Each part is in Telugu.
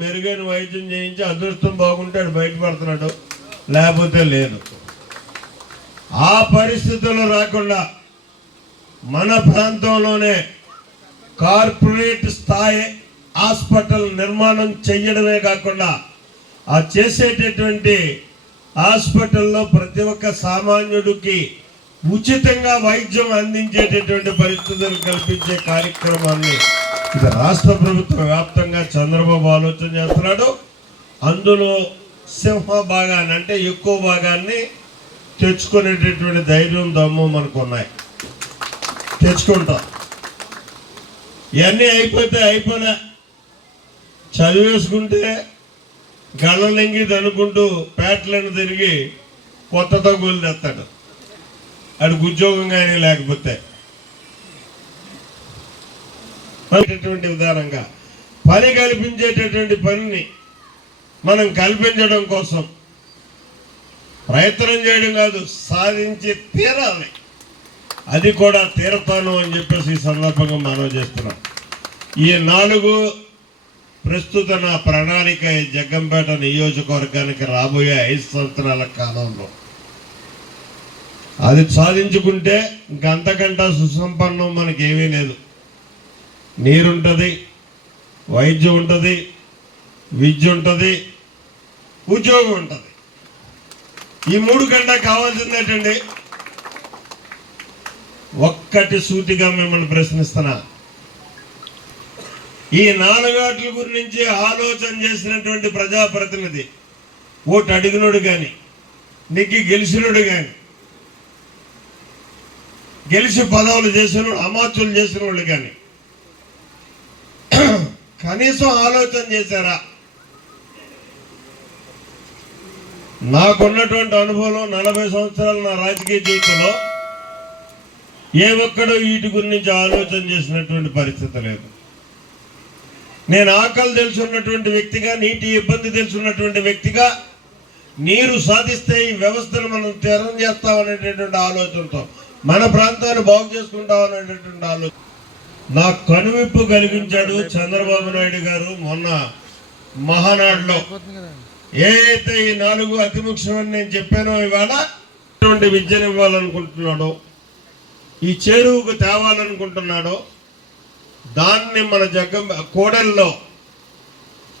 మెరుగైన వైద్యం చేయించి అదృష్టం బాగుంటాడు బయటపడుతున్నాడు. లేకపోతే లేదు. ఆ పరిస్థితులు రాకుండా మన ప్రాంతంలోనే కార్పొరేట్ స్థాయి హాస్పిటల్ నిర్మాణం చెయ్యడమే కాకుండా ఆ చేసేటటువంటి హాస్పిటల్లో ప్రతి ఒక్క సామాన్యుడికి ఉచితంగా వైద్యం అందించేటటువంటి పరిస్థితులు కల్పించే కార్యక్రమాన్ని ఇక రాష్ట్ర ప్రభుత్వ వ్యాప్తంగా చంద్రబాబు ఆలోచన చేస్తున్నాడు. అందులో సింహ భాగాన్ని అంటే ఎక్కువ భాగాన్ని తెచ్చుకునేటటువంటి ధైర్యం దమ్ము మనకు ఉన్నాయి. తెచ్చుకుంటాం. ఇవన్నీ అయిపోతే అయిపోలే. చదివేసుకుంటే గళ్ళలింగి అనుకుంటూ పేటలను తిరిగి కొత్త తగ్గులు తెస్తాడు. అడికి ఉద్యోగం కానీ లేకపోతే. అనేటటువంటి విధానంగా పని కల్పించేటటువంటి పనిని మనం కల్పించడం కోసం ప్రయత్నం చేయడం కాదు సాధించి తీరాలి. అది కూడా తీరతాను అని చెప్పేసి ఈ సందర్భంగా మనం చేస్తున్నాం. ఈ నాలుగు ప్రస్తుత నా ప్రణాళిక జగ్గంపేట నియోజకవర్గానికి రాబోయే ఐదు సంవత్సరాల కాలంలో. అది సాధించుకుంటే ఇంకంతకంటే సుసంపన్నం మనకి ఏమీ లేదు. నీరుంటుంది వైద్యం ఉంటుంది విద్య ఉంటుంది ఉద్యోగం ఉంటుంది ఈ మూడు కంటే కావాల్సింది ఏంటండి ఒక్కటి సూటిగా మిమ్మల్ని ప్రశ్నిస్తున్నా. ఈ నాలుగాట్ల గురించి ఆలోచన చేసినటువంటి ప్రజాప్రతినిధి ఓటు అడిగినోడు కానీ నెగ్గి గెలిచినోడు కానీ గెలిచి పదవులు చేసిన అమాత్యులు చేసిన వాళ్ళు కానీ కనీసం ఆలోచన చేశారా? నాకున్నటువంటి అనుభవం నలభై సంవత్సరాలు నా రాజకీయ జీవితంలో ఏ ఒక్కడో వీటి గురించి ఆలోచన చేసినటువంటి పరిస్థితి లేదు. నేను ఆకలి తెలుసున్నటువంటి వ్యక్తిగా నీటి ఇబ్బంది తెలుసున్నటువంటి వ్యక్తిగా నీరు సాధిస్తే ఈ వ్యవస్థను మనం తెరం చేస్తామనేటటువంటి ఆలోచనతో మన ప్రాంతాన్ని బాగు చేసుకుంటామనేటటువంటి ఆలోచన నా కనువిప్పు కలిగించాడు చంద్రబాబు నాయుడు గారు మొన్న మహానాడులో. ఏ అయితే ఈ నాలుగు అతి ముఖ్యమని నేను చెప్పానో ఇవాళ ఇటువంటి విద్యను ఇవ్వాలనుకుంటున్నాడో ఈ చేరువుకు తేవాలనుకుంటున్నాడో దాన్ని మన జగ్గం కోడల్లో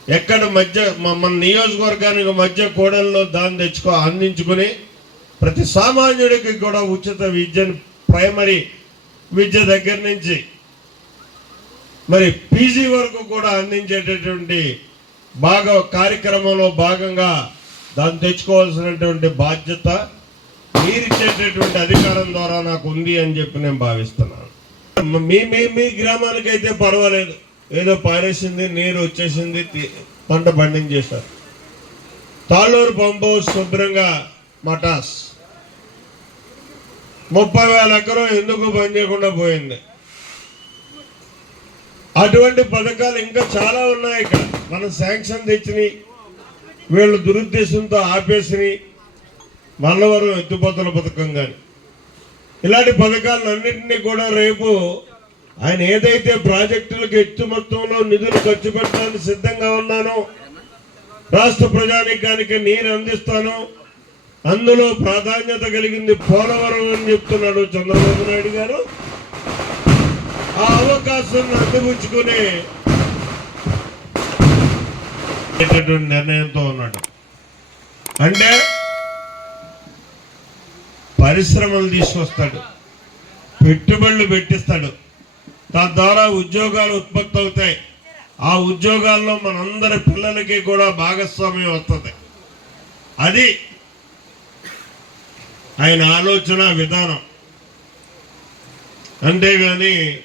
ఎక్కడ మధ్య మన నియోజకవర్గానికి మధ్య కోడల్లో దాన్ని తెచ్చుకో అందించుకొని ప్రతి సామాన్యుడికి కూడా ఉచిత విద్యను ప్రైమరీ విద్య దగ్గర నుంచి మరి పీజీ వరకు కూడా అందించేటటువంటి బాగా కార్యక్రమంలో భాగంగా దాన్ని తెచ్చుకోవాల్సినటువంటి బాధ్యత మీరిచ్చేటటువంటి అధికారం ద్వారా నాకు ఉంది అని చెప్పి నేను భావిస్తున్నాను. మీ మీ మీ గ్రామానికి అయితే పర్వాలేదు. ఏదో పారేసింది నీరు వచ్చేసింది పంట పండించేశారు తాళ్ళూరు పంపు శుభ్రంగా మటాస్. ముప్పై వేల ఎకరం ఎందుకు పని చేయకుండా పోయింది? అటువంటి పథకాలు ఇంకా చాలా ఉన్నాయి ఇక్కడ. మనం శాంక్షన్ తెచ్చినాయి వీళ్ళు దురుద్దేశంతో ఆపేసిని మల్లవరం ఎత్తుపోతల పథకం కానీ ఇలాంటి పథకాలన్నింటినీ కూడా రేపు ఆయన ఏదైతే ప్రాజెక్టులకు ఎత్తు మొత్తంలో నిధులు ఖర్చు పెట్టడానికి సిద్ధంగా ఉన్నానో రాష్ట్ర ప్రజానికానికి నీరు అందిస్తాను అందులో ప్రాధాన్యత కలిగింది పోలవరం అని చెప్తున్నాడు చంద్రబాబు నాయుడు గారు. ఆ అవకాశం అందిపుచ్చుకుని నిర్ణయంతో ఉన్నాడు. అంటే పరిశ్రమలు తీసుకొస్తాడు. పెట్టుబడులు పెట్టిస్తాడు. తద్వారా ఉద్యోగాలు ఉత్పత్తి అవుతాయి. ఆ ఉద్యోగాల్లో మనందరి పిల్లలకి కూడా భాగస్వామ్యం వస్తుంది. అది ఆయన ఆలోచన విధానం. అంతేగాని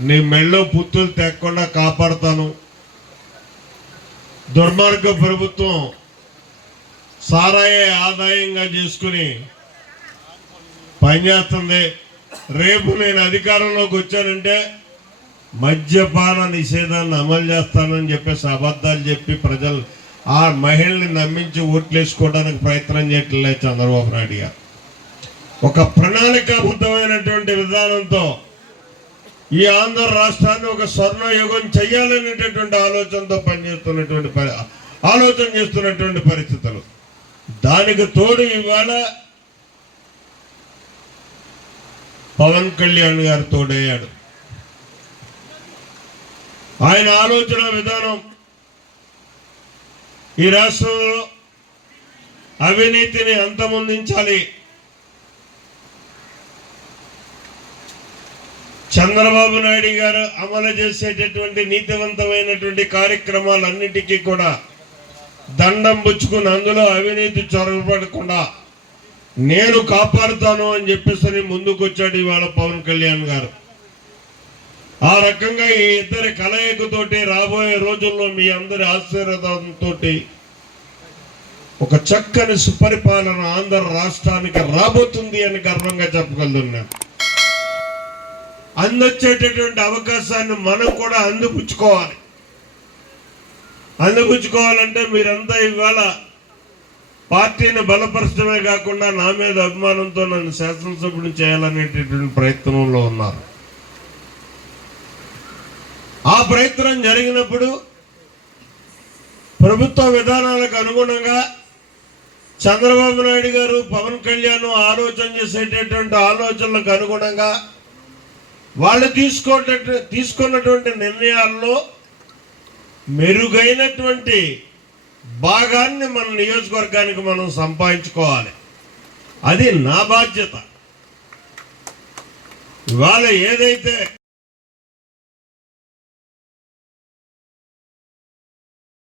నీ మెళ్ళో పుత్తులు తెక్కకుండా కాపాడుతాను. దుర్మార్గ ప్రభుత్వం సారాయే ఆదాయంగా చేసుకుని పనిచేస్తుంది. రేపు నేను అధికారంలోకి వచ్చానంటే మద్యపాన నిషేధాన్ని అమలు చేస్తానని చెప్పేసి అబద్ధాలు చెప్పి ప్రజలు ఆ మహిళని నమ్మించి ఓట్లేసుకోవడానికి ప్రయత్నం చేయట్లేదు చంద్రబాబు నాయుడు గారు. ఒక ప్రణాళికాబద్ధమైనటువంటి విధానంతో ఈ ఆంధ్ర రాష్ట్రాన్ని ఒక స్వర్ణ యుగం చెయ్యాలనేటటువంటి ఆలోచనతో పనిచేస్తున్నటువంటి పరి ఆలోచన చేస్తున్నటువంటి పరిస్థితులు. దానికి తోడు ఇవాళ పవన్ కళ్యాణ్ గారు తోడయ్యాడు. ఆయన ఆలోచన విధానం ఈ రాష్ట్రంలో అవినీతిని అంతమొందించాలి. చంద్రబాబు నాయుడు గారు అమలు చేసేటటువంటి నీతివంతమైనటువంటి కార్యక్రమాలన్నిటికీ కూడా దండం పుచ్చుకుని అందులో అవినీతి చొరవపడకుండా నేను కాపాడుతాను అని చెప్పేసి ముందుకొచ్చాడు ఇవాళ పవన్ కళ్యాణ్ గారు. ఆ రకంగా ఈ ఇద్దరి కలయికతోటి రాబోయే రోజుల్లో మీ అందరి ఆశీర్వాదంతో ఒక చక్కని సుపరిపాలన ఆంధ్ర రాష్ట్రానికి రాబోతుంది అని గర్వంగా చెప్పగలుగుతున్నాను. అందొచ్చేటటువంటి అవకాశాన్ని మనం కూడా అందిపుచ్చుకోవాలి. అందిపుచ్చుకోవాలంటే మీరంతా ఇవాళ పార్టీని బలపరచడమే కాకుండా నా మీద అభిమానంతో నన్ను శాసనసభ్యుని చేయాలనేటటువంటి ప్రయత్నంలో ఉన్నారు. ఆ ప్రయత్నం జరిగినప్పుడు ప్రభుత్వ విధానాలకు అనుగుణంగా చంద్రబాబు నాయుడు గారు పవన్ కళ్యాణ్ ఆలోచన చేసేటటువంటి ఆలోచనలకు అనుగుణంగా వాళ్ళు తీసుకోట తీసుకున్నటువంటి నిర్ణయాల్లో మెరుగైనటువంటి భాగాన్ని మన నియోజకవర్గానికి మనం సంపాదించుకోవాలి. అది నా బాధ్యత. ఇవాళ ఏదైతే